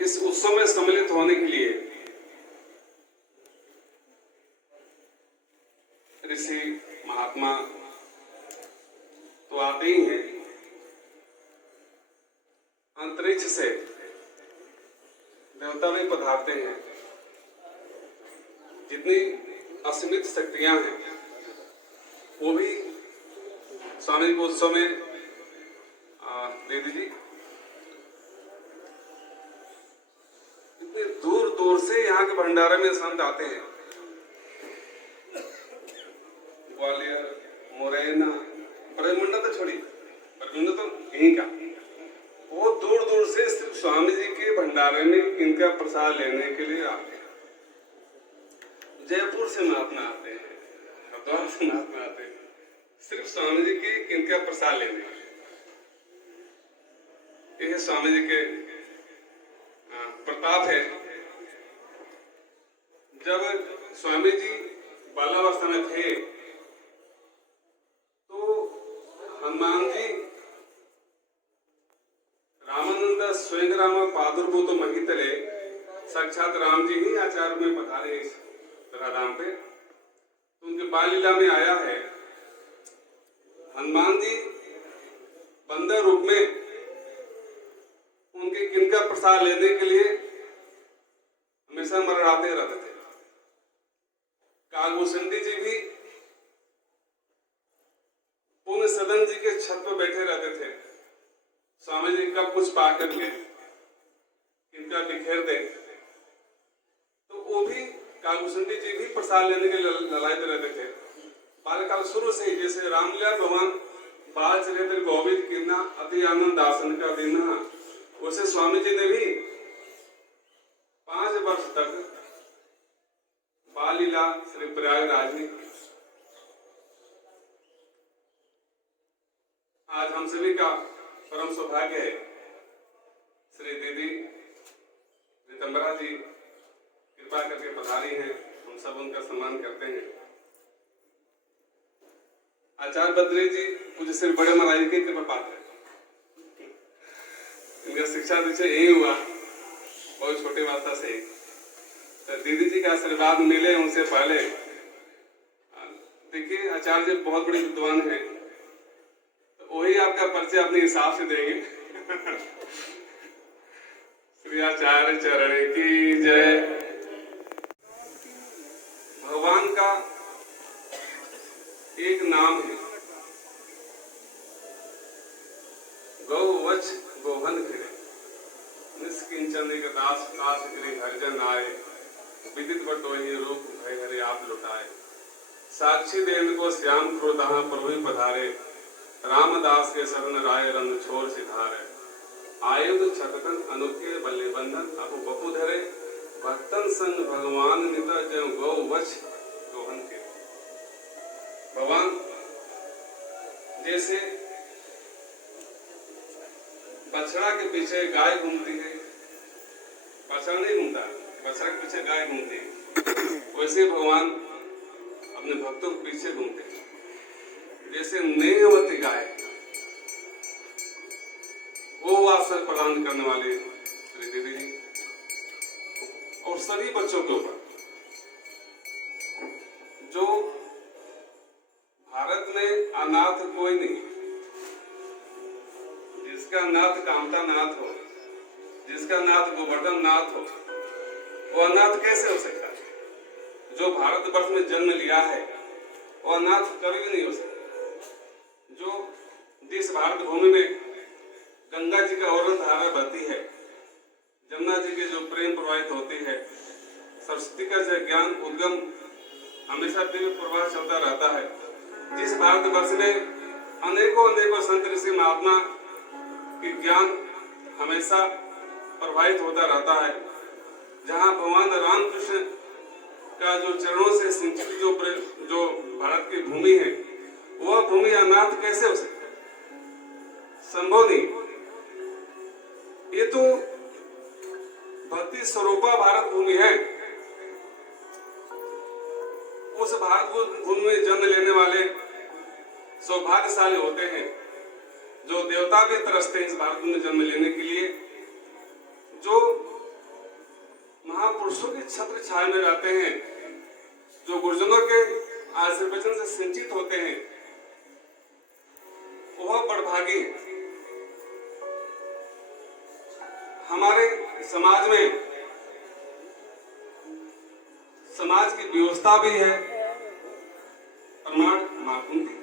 इस उत्सव में सम्मिलित होने के लिए ऋषि महात्मा तो आते ही हैं, अंतरिक्ष से देवता भी पधारते हैं। जितनी असीमित शक्तियां हैं वो भी स्वामी को उत्सव में दे दीजिए। इतने दूर दूर से यहाँ के भंडारे में संत आते हैं। ग्वालियर, मुरैना, ब्रह्मंडा तो छोड़ी, ब्रह्मंडा तो यहीं का, बहुत दूर दूर से सिर्फ स्वामी जी के भंडारे में इनका प्रसाद लेने के लिए आते हैं। जयपुर से महात्मा आते हैं, हरिद्वार से महात्मा आते हैं, सिर्फ स्वामी जी के इनका प्रसाद लेने के लिए। यह स्वामी जी के प्रताप है। जब स्वामी जी बाल्यावस्था में थे तो हनुमान जी रामानंद स्वयं राम पादुर्भूत महितले, साक्षात राम जी ही आचार्य में पधारे इस धराधाम पे। तो उनके बाल लीला में आया है, हनुमान जी बंदर रूप में उनके किनका प्रसाद लेने के लिए हमेशा मरड़ाते रहते थे। कालभूषण जी भी पूर्ण सदन जी के छत पर बैठे रहते थे। स्वामी जी कब कुछ पा करके इनका बिखेर दे, तो वो भी कालभूषण जी भी प्रसाद लेने के लिए ललायते रहते थे। बाल्यकाल शुरू से ही, जैसे रामलीला भगवान बाल चले थे गोविंद किन्ना अति आनंद दासन का देना, वैसे स्वामी जी ने भी 5 वर्ष तक बाल लीला श्री प्रयागराज में। आज हम सभी का परम सौभाग्य है, श्री दीदी रितंबरा जी कृपा करके पधारी हैं, हम सब उनका सम्मान करते हैं। आचार्य बद्री जी मुझे सिर्फ बड़े महाराज की कृपा पात्र है। इनका शिक्षा दीक्षा यही हुआ बहुत छोटे अवस्था से। तो दीदी जी का आशीर्वाद मिले उनसे पहले। देखिए आचार्य जी बहुत बड़े विद्वान हैं, तो वही आपका परिचय अपने हिसाब से देंगे। श्री आचार्य चरण की जय। भगवान का एक नाम है गौवच गोहन गिरे, निष्किंचन एक दास दास गिरे हरिजन आए, विदित बटो ही रूप भय हरे आप लुटाए। साक्षी देन को श्याम क्रोधहा प्रभु पधारे, रामदास के शरण राय रंग छोर सिधारे। आयुध छटकन अनुके बल्ले बंधन अपु बपु धरे, भक्तन संग भगवान निता जय गौवच गोहन गिरे। भगवान जैसे बछड़ा के पीछे गाय घूमती है, बछड़ा नहीं घूमता, बछड़ा के पीछे गाय घूमती है, वैसे भगवान अपने भक्तों के पीछे घूमते हैं। जैसे नेहवती गाय वो वात्सल्य प्रदान करने वाले श्री दीदी जी और सभी बच्चों के ऊपर, जो भारत में अनाथ कोई नहीं, जिसका नाथ कामता नाथ हो, जिसका नाथ गोवर्धन नाथ हो, वो अनाथ कैसे हो सकता है? जो भारतवर्ष में जन्म लिया है वो अनाथ कभी भी नहीं हो सकता। जो जिस भारत भूमि में गंगा जी का औरत धारा बहती है, जमुना जी के जो प्रेम प्रवाहित होती है, सरस्वती का जो ज्ञान उद्गम हमेशा दिव्य प्रवाह चलता रहता है, जिस भारतवर्ष में अनेकों अनेकों संत ऋषि महात्मा की ज्ञान हमेशा प्रवाहित होता रहता है, जहाँ भगवान रामकृष्ण का जो चरणों से सिंचित जो भारत की भूमि है, वह भूमि अनाथ कैसे हो सकती है? संभव नहीं। ये तो भक्ति स्वरूपा भारत भूमि है। उस भारत भूमि में जन्म लेने वाले सौभाग्यशाली होते हैं, जो देवता भी तरसते हैं इस भारत में जन्म लेने के लिए। जो छत्र छाया में रहते हैं, जो गुरुजनों के आशीर्वचन से सिंचित होते हैं, वह बड़भागी है। हमारे समाज में समाज की व्यवस्था भी है। प्रमाण मां कुंती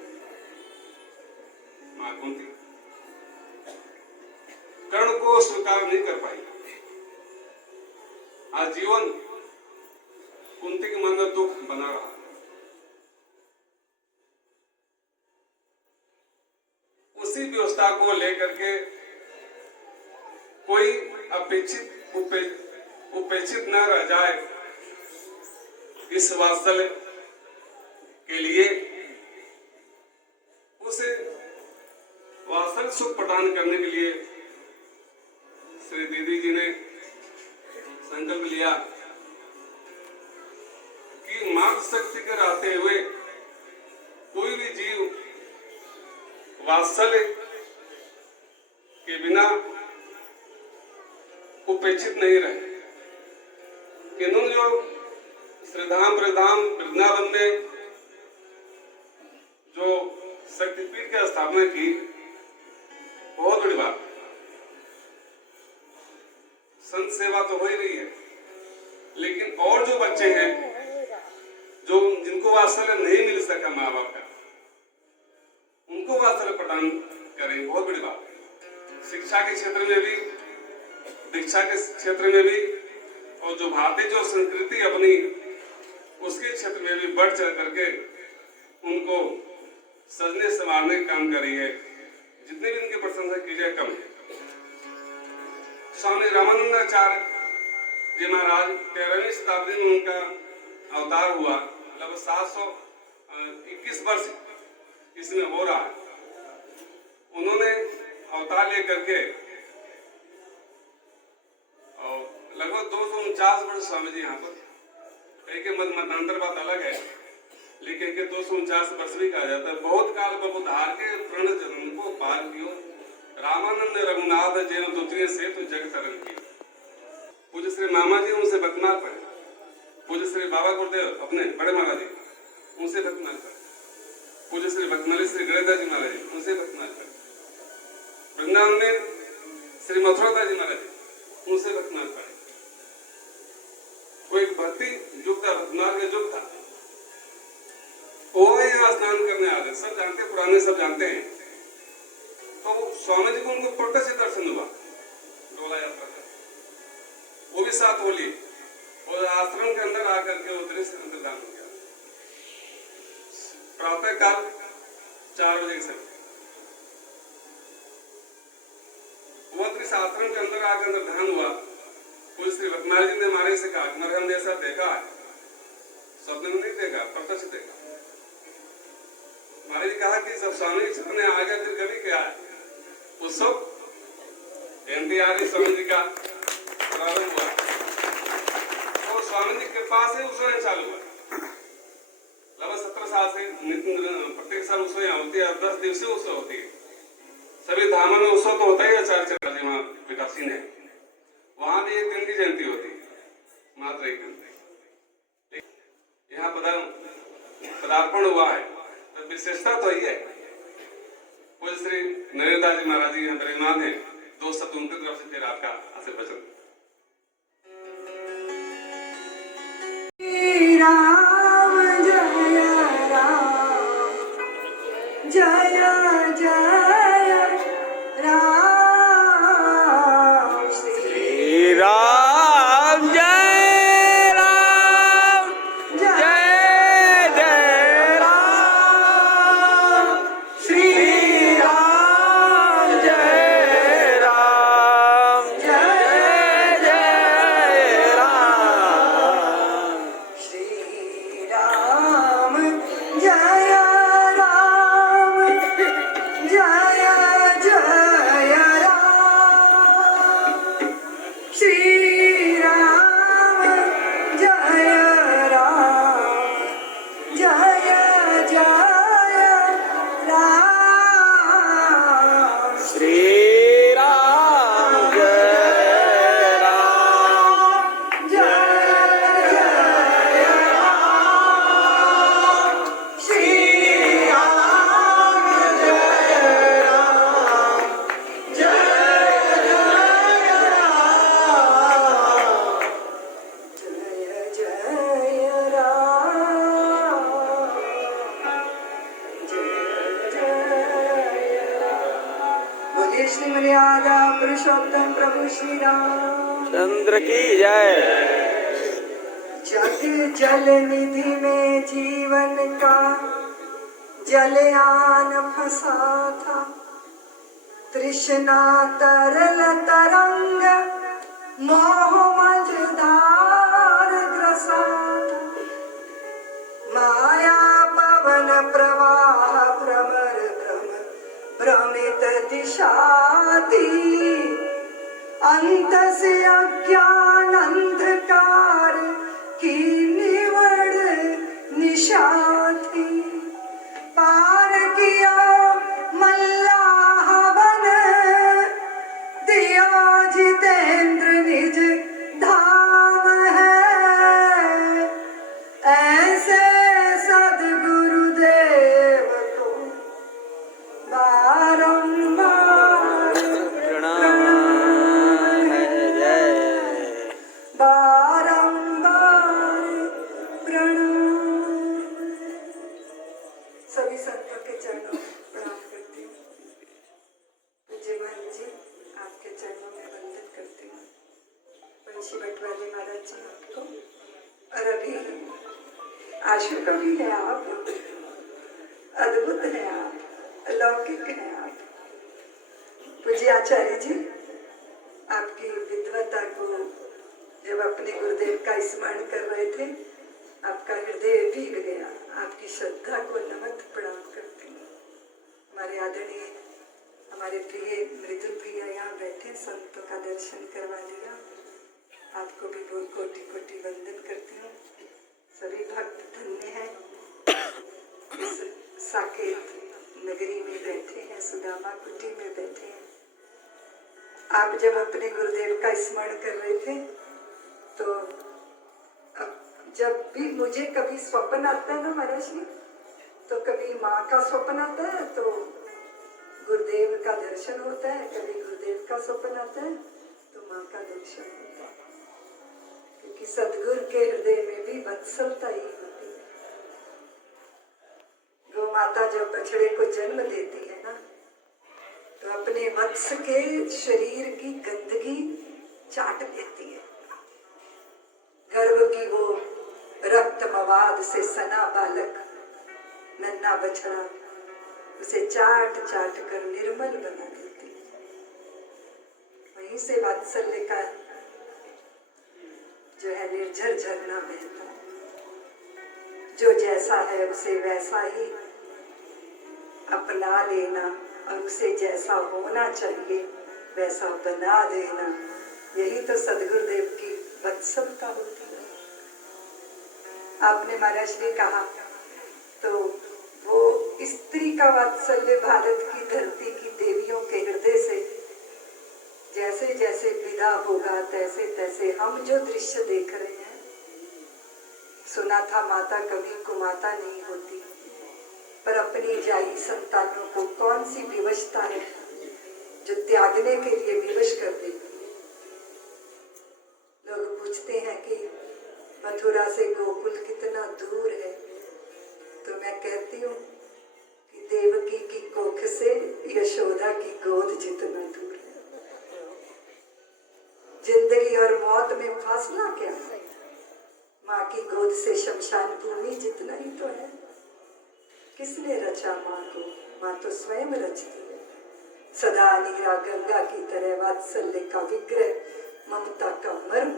कर्ण को स्वीकार नहीं कर पाई। आजीवन कुंती के मन में दुख बना रहा। उसी व्यवस्था को लेकर के कोई उपेक्षित न रह जाए, इस वात्सल्य के लिए उसे वात्सल्य सुख प्रदान करने के लिए श्री दीदी जी ने संकल्प लिया कि मातृ शक्ति के रहते हुए कोई भी जीव वात्सल्य के बिना उपेक्षित नहीं रहे। किन्होंने जो श्रीधाम प्रधाम वृंदावन में जो शक्तिपीठ की स्थापना की, बहुत बड़ी बात। संत सेवा तो हो ही रही है, लेकिन और जो बच्चे हैं जो जिनको वात्सल्य नहीं मिल सका माँ बाप का, उनको वात्सल्य प्रदान करें, बहुत बड़ी बात है। शिक्षा के क्षेत्र में भी, दीक्षा के क्षेत्र में भी, और जो भारतीय जो संस्कृति अपनी उसके क्षेत्र में भी बढ़ चढ़ करके उनको सजने संवारने का काम करी है। जितनी भी इनकी प्रशंसा की जाए कम है। स्वामी रामानंदाचार्य जी महाराज 13वीं शताब्दी में उनका अवतार हुआ। लगभग 721 वर्ष इसमें हो रहा है। उन्होंने अवतार लेकर के और लगभग 249 वर्ष स्वामी जी यहाँ पर, कई के मतांतर बात अलग है, लेकिन के 249 वर्ष भी कहा जाता है। बहुत काल पर उद्धार के प्रण जन्म को पार कियो, रामानंद रघुनाथ जैन द्वितीय से तो जग तरन की। पूज्य श्री मामा जी उनसे भक्तमाल पढ़े, पूज्य श्री बाबा गुरुदेव अपने बड़े महाराज जी उनसे भक्तमाल पढ़े, पूज्य श्री भक्तमाली श्री गणेशदास जी महाराज जी उनसे भक्तमाल पढ़े, वृंदावन में श्री मथुरादास जी महाराज जी उनसे भक्तमाल पढ़े। वो एक भक्ति युग था, भक्तमाल का युग था। वो यहाँ स्नान करने आ गए, सब जानते, पुराने सब जानते हैं। तो स्वामी जी को उनको प्रत्यक्ष दर्शन हुआ डोला यात्रा का, वो भी साथ होली और आश्रम के अंदर आकर के वो दृश्य अंतर्धान हो गया। प्रातः काल 4 बजे से वो आश्रम के अंदर आकर अंतर्धान हुआ। पूज्य श्री भक्तमाल जी ने हमारे से कहा, हमने ऐसा देखा है, स्वप्न में नहीं देखा, प्रत्यक्ष देखा। हमारे जी कहा कि सब स्वामी जी ने आगे फिर कभी क्या है उत्सव एनटीआर स्वामी जी का प्रारंभ हुआ और स्वामी जी के पास ही उत्सव चालू हुआ। लगभग 17 साल से प्रत्येक साल उत्सव यहाँ होती है, 10 दिवसीय उत्सव होती है। सभी धामों में उत्सव तो होता ही है, 4 चक्कर वहाँ विकासीन है, वहां भी 1 दिन की जयंती होती है, मात्र 1 दिन। यहाँ पदार्पण हुआ है तो विशेषता तो ही है। पूज्य श्री नरेंद्र दास जी महाराज जी यहाँ विराजमान है। 2 शब्द उनकी तरफ से फिर आपका आशीर्वचन। राम जय राम जय जय राम, श्री राम जय राम जय जय राम, श्री राम जय राम जय प्रीतम प्रभु श्री राम चंद्र की जय। जग जल निधि में जीवन का जलयान फंसा था, तृष्णा तरल तरंग मोह मझधार ग्रसा था। माया पवन प्रवाह भ्रमर भ्रमित दिशा थी, अंत से अज्ञान अंधकार की निवड़ निशा थी। पार किया मल्लाह बन दिया जितेंद्र निज धाम है, ऐसे सद्गुरुदेव को बारंबार प्रणाम है जय। बारंबार प्रणाम। सभी संतों के चरणों में प्रणाम करती हूँ। पूज्य महंत जी, आपके चरणों में वंदन करती हूँ। बंशी बटवाले महाराज जी आपको, और अभी आशु कवि है आप, अद्भुत है आप, अलौकिक है आप। पूज्य आचार्य जी, आपकी विद्वता को जब अपने गुरुदेव का स्मरण कर रहे थे, आपका हृदय भीग गया। आपकी श्रद्धा को नमन प्रणाम करती हूँ। हमारे आदरणीय, हमारे प्रिय मृदुल भैया यहाँ बैठे, संतों का दर्शन करवा दिया। आपको भी बहुत कोटि कोटि वंदन करती हूँ। सभी भक्त धन्य हैं, इस साकेत नगरी में बैठे हैं, सुदामा कुटी में बैठे हैं। आप जब अपने गुरुदेव का स्मरण कर रहे थे, तो अब जब भी मुझे कभी स्वप्न आता है ना महाराज जी, तो कभी माँ का स्वप्न आता है तो गुरुदेव का दर्शन होता है, कभी गुरुदेव का स्वप्न आता है तो माँ का दर्शन होता है। क्योंकि सद्गुरु के हृदय में भी वत्सलता ही होती है। गौ माता जब बछड़े को जन्म देती है ना, तो अपने वत्स के शरीर की गंदगी चाट लेती है। गर्भ की वो रक्त मवाद से सना बालक, नन्हा बछड़ा, उसे चाट चाट कर निर्मल बना देती है। वहीं से वात्सल्य का जो है निर्झर झरना बहता है। जो जैसा है उसे वैसा ही अपना लेना, और उसे जैसा होना चाहिए वैसा बना देना, यही तो सद्गुरुदेव की वत्सलता होती है। आपने महाराज ने कहा, तो वो स्त्री का वात्सल्य भारत की धरती की देवियों के हृदय से जैसे जैसे विदा होगा, तैसे तैसे हम जो दृश्य देख रहे हैं। सुना था माता कभी कुमाता नहीं होती, पर अपनी जाई संतानों को कौन सी विवशता है जो त्यागने के लिए विवश कर देती है। लोग पूछते हैं कि मथुरा से गोकुल कितना दूर है, तो मैं कहती हूँ कि देवकी की कोख से यशोदा की गोद जितना दूर है। जिंदगी और मौत में फासला क्या है? माँ की गोद से शमशान भूमि जितना ही तो है। किसने रचा माँ को? माँ तो स्वयं रचती है। सदा नीरा गंगा की तरह वात्सल्य का विग्रह, ममता का मर्म,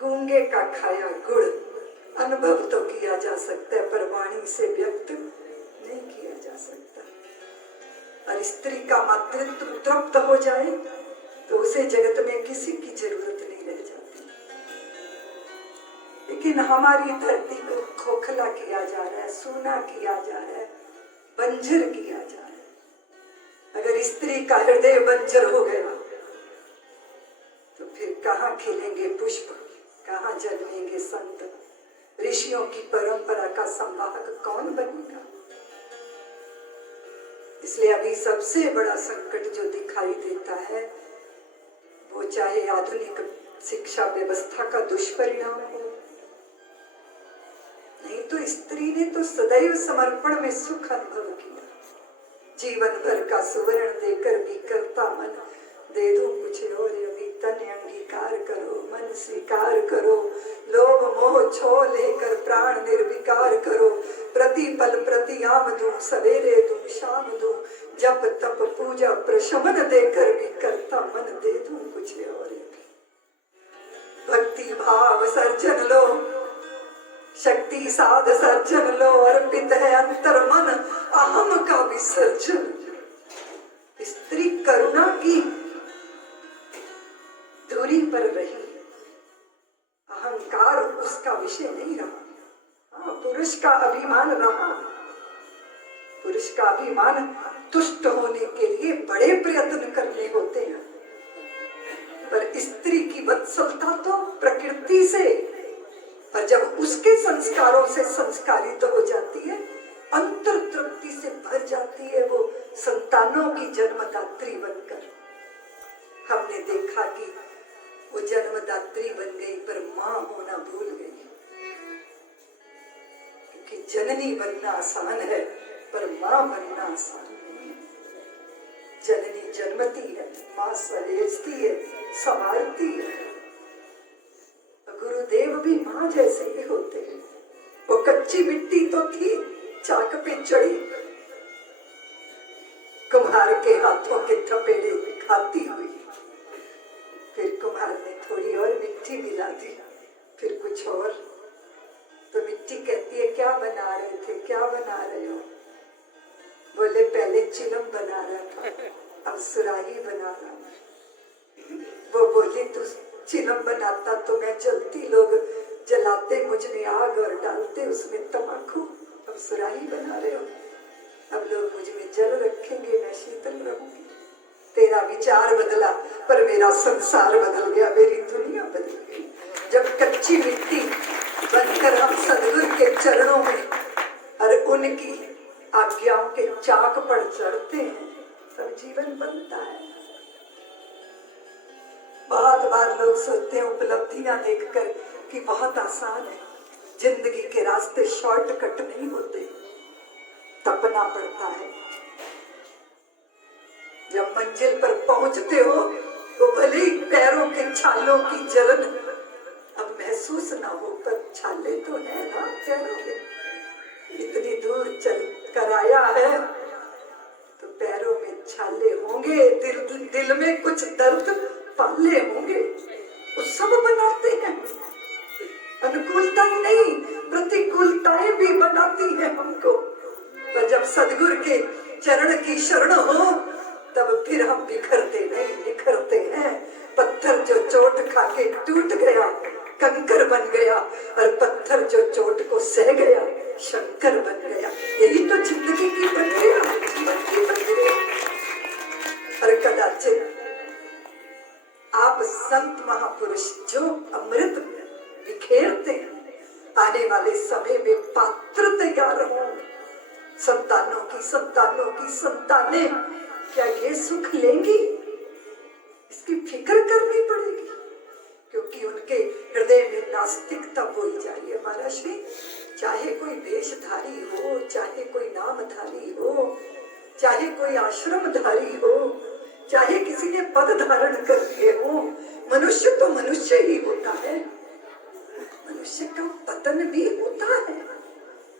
गूंगे का खाया गुड़। अनुभव तो किया जा सकता है, पर वाणी से व्यक्त नहीं किया जा सकता। और स्त्री का मातृत्व तृप्त हो जाए तो उसे जगत में किसी की जरूरत नहीं रह जाती। लेकिन हमारी धरती को खोखला किया जा रहा है, सूना किया जा रहा है, बंजर किया जा रहा है। अगर स्त्री का हृदय बंजर हो गया तो फिर कहाँ खिलेंगे पुष्प, कहाँ जन्मेंगे संत? ऋषियों की परंपरा का संवाहक कौन बनेगा? इसलिए अभी सबसे बड़ा संकट जो दिखाई देता है, वो चाहे आधुनिक शिक्षा व्यवस्था का दुष्परिणाम हो, नहीं तो स्त्री ने तो सदैव समर्पण में सुख अनुभव किया। जीवन भर का सुवर्ण देकर भी करता मन दे दूं कुछ और अभी, तन अंगीकार करो, मन स्वीकार करो, लोभ मोह छो लेकर प्राण निर्विकार करो, प्रतिपल प्रतियाम दूं, सवेरे दूं शाम दूं, जप तप पूजा प्रशमन देकर भी करता मन दे दूं कुछ और अभी। भक्ति भाव सर्जन लो, शक्ति साध सर्जन लो, अर्पित है अंतर मन अहम का विसर्जन। स्त्री करुणा की दूरी पर रही, अहंकार उसका विषय नहीं रहा। हाँ, पुरुष का अभिमान रहा। पुरुष का अभिमान तुष्ट होने के लिए बड़े प्रयत्न करने होते हैं, पर स्त्री की वत्सलता तो प्रकृति से, पर जब उसके संस्कारों से संस्कारित हो जाती है, अंतर तृप्ति से भर जाती है, वो संतानों की जन्मदात्री बनकर। हमने देखा कि वो जन्मदात्री बन गई पर मां होना भूल गई, क्योंकि जननी बनना आसान है पर मां बनना आसान नहीं है। जननी जन्मती है, मां सहेजती है, संवारती है। गुरुदेव भी मां जैसे ही होते हैं। वो कच्ची मिट्टी तो थी, चाक पे चढ़ी, कुम्हार के हाथों के थपेड़े खाती हुई, फिर कुम्हार ने थोड़ी और मिट्टी मिला दी, फिर कुछ और, तो मिट्टी कहती है क्या बना रहे थे, क्या बना रहे हो? बोले पहले चिलम बना रहा था, अब सुराही बना रहा हूं। वो बोली तू चिलम बनाता तो मैं जलती, लोग जलाते मुझ में आग और डालते उसमें तम्बाकू, अब सुराही बना रहे हो, अब लोग मुझ में जल रखेंगे, मैं शीतल रहूंगी। तेरा विचार बदला पर मेरा संसार बदल गया, मेरी दुनिया बदल गई। जब कच्ची मिट्टी बनकर हम सदगुरु के चरणों में और उनकी आज्ञाओं के चाक पर चढ़ते हैं, तब जीवन बनता है। बहुत बार लोग सोचते हैं उपलब्धियां देखकर कि बहुत आसान है, जिंदगी के रास्ते शॉर्टकट नहीं होते, तपना पड़ता है। जब मंजिल पर पहुंचते हो तो भले ही पैरों के छालों की जलन अब महसूस ना हो, पर छाले तो है ना पैरों में, इतनी दूर चल कर आया है तो पैरों में छाले होंगे, दिल में कुछ दर्द पाले होंगे, वो सब बनाते हैं। अनुकूलता ही नहीं, प्रतिकूलताएं भी बनाती है हमको, पर जब सदगुरु के चरण की शरण हो तब फिर हम बिखरते नहीं, बिखरते हैं। पत्थर जो चोट खा के टूट गया कंकर बन गया, और पत्थर जो चोट को सह गया शंकर बन गया। यही तो जिंदगी की प्रक्रिया, जीवन की प्रक्रिया। और कदाचित आप संत महापुरुष जो अमृत बिखेरते हैं, आने वाले समय में पात्र तैयार हो। संतानों की संतानें क्या ये सुख लेंगी? इसकी फिक्र करनी पड़ेगी, क्योंकि उनके हृदय में नास्तिकता बोई जा रही है। महाराज जी, चाहे कोई वेशधारी हो, चाहे कोई नामधारी हो, चाहे कोई आश्रमधारी हो, चाहे किसी ने पद धारण कर लिए हो, मनुष्य तो मनुष्य ही होता है। मनुष्य का पतन भी होता है,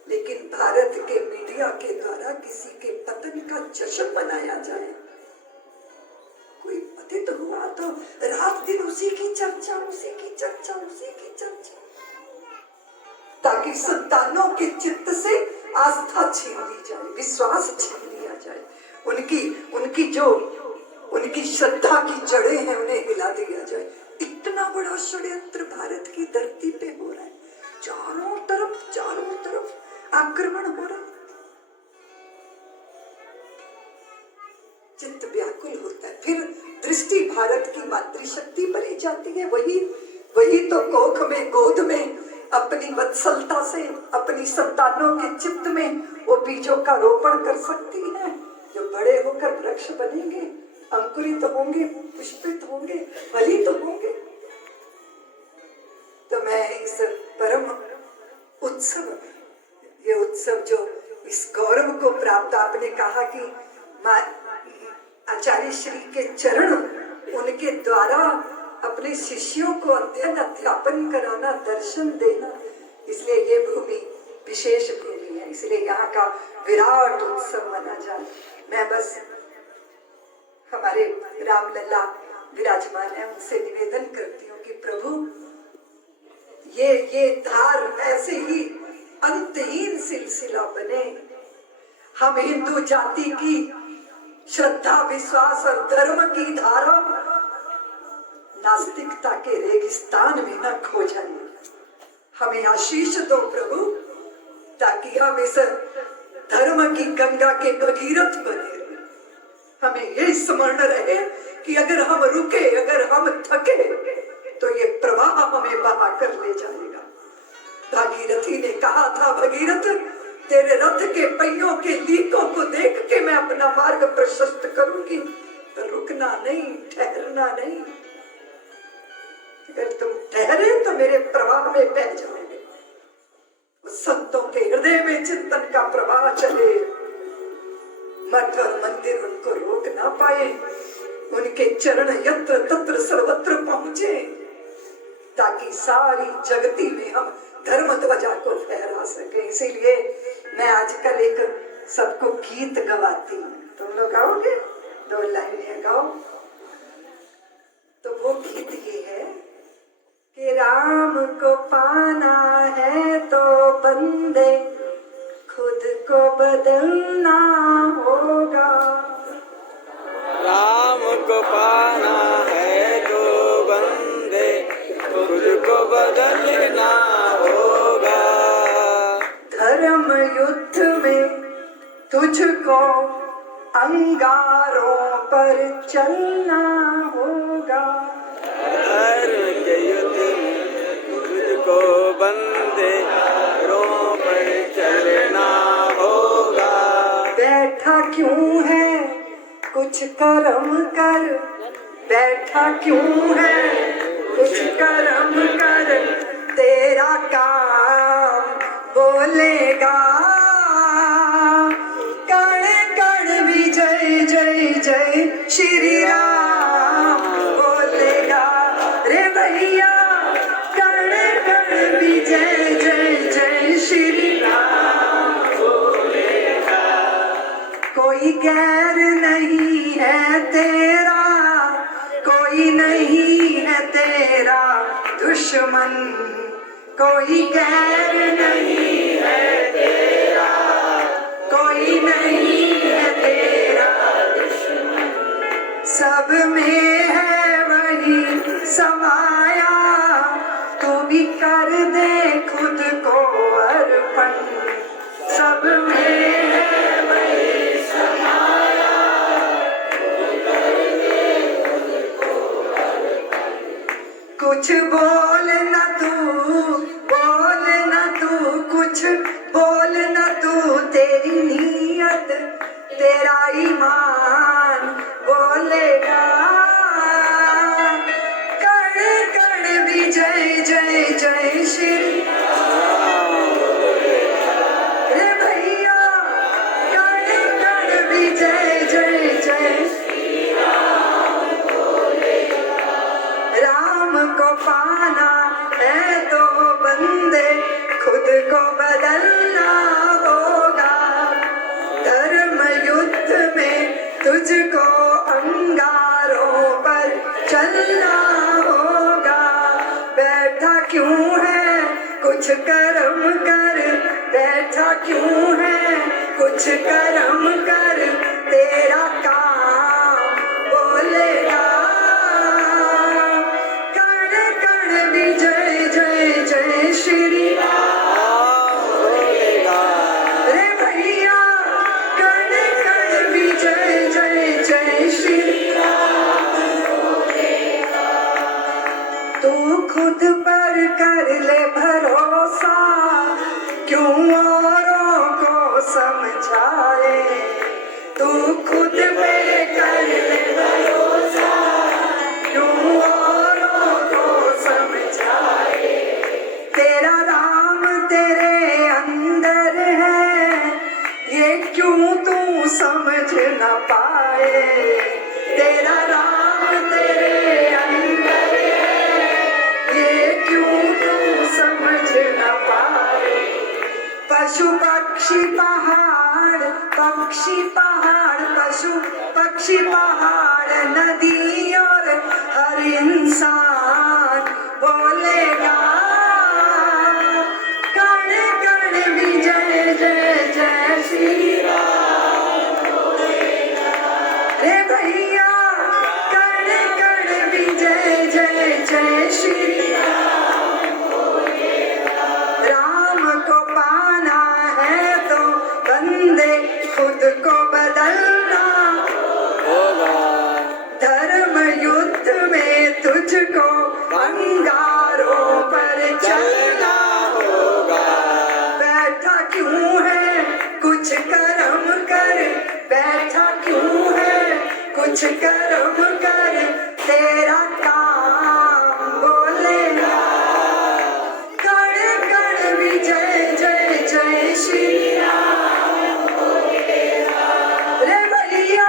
लेकिन भारत के मीडिया के द्वारा किसी के पतन का जश्न मनाया जाए। कोई पतित हुआ तो रात दिन उसी की चर्चा, उसी की चर्चा, उसी की चर्चा, ताकि संतानों के चित्त से आस्था छीन ली जाए, विश्वास छीन लिया जाए, उनकी श्रद्धा की जड़ें हैं उन्हें हिला दिया जाए। इतना बड़ा षड्यंत्र भारत की धरती पे हो रहा है, चारों तरफ आक्रमण हो रहा है। चित्त व्याकुल होता है, फिर दृष्टि भारत की मातृशक्ति पर ही जाती है। वही तो कोख में गोद में अपनी वत्सलता से अपनी संतानों के चित्त में वो बीजों का रोपण कर सकती है, जो बड़े होकर वृक्ष बनेंगे, अंकुरित होंगे, पुष्पित होंगे, फलित होंगे। तो मैं इस परम उत्सव में, ये उत्सव जो इस गौरव को प्राप्त, आपने कहा कि आचार्य श्री के चरण के द्वारा अपने शिष्यों को अध्ययन अध्यापन कराना, दर्शन देना, इसलिए ये भूमि विशेष भूमि है, इसलिए यहाँ का विराट उत्सव मना जाए। मैं बस हमारे रामलला विराजमान है, उनसे निवेदन करती हूँ कि प्रभु ये धार ऐसे ही अंतहीन सिलसिला बने। हम हिंदू जाति की श्रद्धा, विश्वास और धर्म की धारा नास्तिकता के रेगिस्तान में न खो जाए। हमें आशीष दो प्रभु, ताकि हम इस धर्म की गंगा के भगीरथ बने। हमें ये स्मरण रहे कि अगर हम रुके, अगर हम थके, तो ये प्रवाह हमें बहा कर ले जाएगा। भागीरथी ने कहा था, भगीरथ तेरे रथ के पहियों के लीकों को देख के मैं अपना मार्ग प्रशस्त करूंगी, तो रुकना नहीं, ठहरना नहीं। अगर तुम ठहरे तो मेरे प्रवाह में बह जाओगे। संतों के हृदय में चिंतन का प्रवाह चले, मठ और मंदिर उनको रोक ना पाए, उनके चरण यत्र तत्र सर्वत्र पहुंचे, ताकि सारी जगती में हम धर्म ध्वजा को फहरा सके। इसीलिए मैं आजकल एक सबको गीत गवाती हूँ, तुम लोग गाओगे? 2 लाइनें गाओ। तो वो गीत ये है कि राम को पाना है तो बंदे खुद को बदलना होगा। राम को पाना है तो बंदे खुद को बदलना होगा। धर्म युद्ध में तुझको अंगारों पर चलना होगा। धर्म के युद्ध में तुझको बंदे रो पर चलना होगा। बैठा क्यों है कुछ कर्म कर, बैठा क्यों है कुछ कर्म कर, तेरा काम बोलेगा। कण कण भी जय जय जय श्री राम बोलेगा। रे भैया कण कण भी जय जय जय श्री राम बोलेगा। कोई गैर नहीं है तेरा, कोई नहीं है तेरा दुश्मन, कोई गैर नहीं है तेरा, कोई नहीं है तेरा दुश्मन। सब में है वही समाया, तू भी कर दे खुद को अर्पण। सब में है वही समाया, तू कर दे खुद को अर्पण। कुछ बोल न तू, कुछ बोल न तू, तेरी नीयत तेरा ईमान बोलेगा। कण कण भी जय जय जय श्री रे भैया, कण कण भी जय जय जय श्री राम को पाना है तो बंदे खुद को बदलना होगा। धर्म युद्ध में तुझको अंगारों पर चलना होगा। बैठा क्यों है कुछ कर्म कर, बैठा क्यों है कुछ कर्म कर, तेरा काम बोलेगा। कण कण भी जय जय जय श्री राम बोलेगा। रे भैया कण कण भी जय जय जय श्री राम बोलेगा। तू खुद पर कर ले भरोसा, क्यों औरों को समझाए। तू खुद पे कर ले भरोसा, क्यों औरों को समझाए। तेरा राम तेरे अंदर है, ये क्यों तू समझ न पाए। तेरा राम तेरे कुछ कर्म कर तेरा काम बोलेगा। कण कण भी जय जय जय श्री राम बोलेगा। रे भैया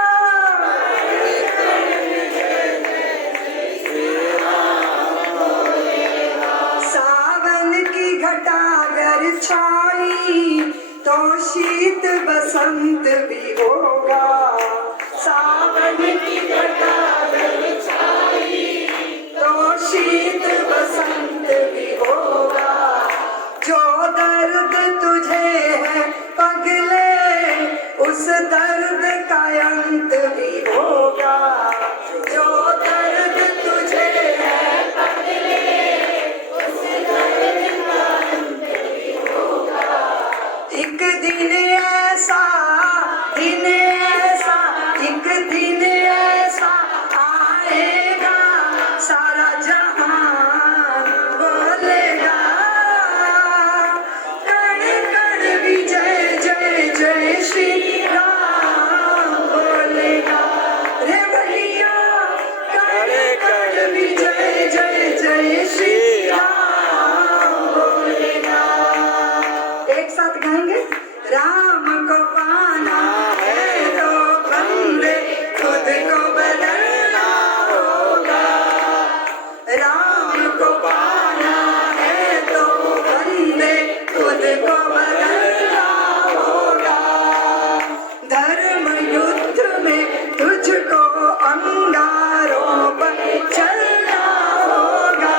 सावन की घटा अगर छाई तो शीत बसंत भी होगा। सावन की घटा अगर छाई तो शीत बसंत भी होगा। जो दर्द तुझे है पगले उस दर्द का अंत भी होगा। जो दर्द तुझे है पगले उस दर्द का अंत भी होगा। एक दिन ऐसा दिन ऐसा एक दिन ऐसा आएगा सारा जहान बोलेगा। कण कण भी जय जय जय श्री राम बोलेगा। रे भैया कण कण भी जय जय जय श्री राम बोलेगा। एक साथ गाएंगे। राम को पाना है तो बंदे खुद को बदलना होगा। राम को पाना है तो बंदे खुद को बदलना होगा। धर्म युद्ध में तुझको अंगारों पर चलना होगा।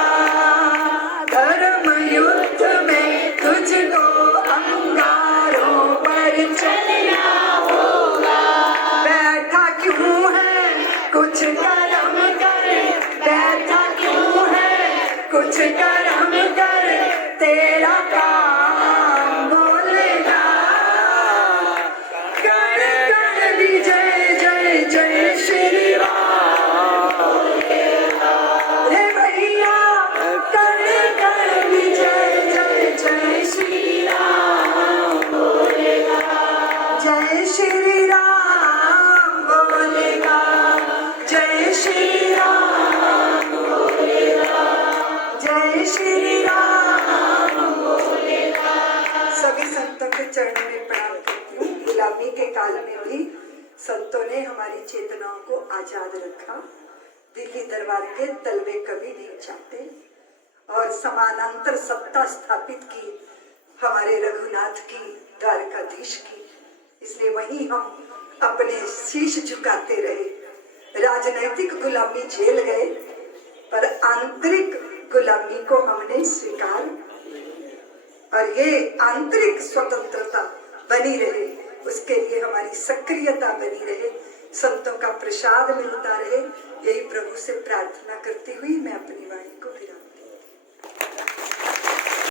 धर्म युद्ध में तुझको अंगारों पर चलना होगा। बैठा क्यों है कुछ कर्म कर बैठा क्यों है कुछ कर्म कर तेरा काम बोलेगा। कण कण भी जय जय जय श्री राम बोलेगा। रे भैया कण कण भी जय जय जय श्री राम बोलेगा। जय श्री राम बोलेगा। जय श्री राम बोलेगा। जय श्री राम बोलेगा। सभी संतों के चरणों में प्रणाम करती हूँ। गुलामी के काल में भी संतों ने हमारी चेतनाओं को आजाद रखा। दिल्ली दरबार के तलवे कभी नहीं चाहते और समानांतर सत्ता स्थापित की हमारे रघुनाथ की, द्वारकाधीश की। इसलिए वहीं हम अपने शीश झुकाते रहे। राजनैतिक गुलामी झेल गए पर आंतरिक गुलामी को हमने स्वीकार और ये आंतरिक स्वतंत्रता बनी रहे, उसके लिए हमारी सक्रियता बनी रहे, संतों का प्रसाद मिलता रहे। यही प्रभु से प्रार्थना करती हुई मैं अपनी वाणी को विराम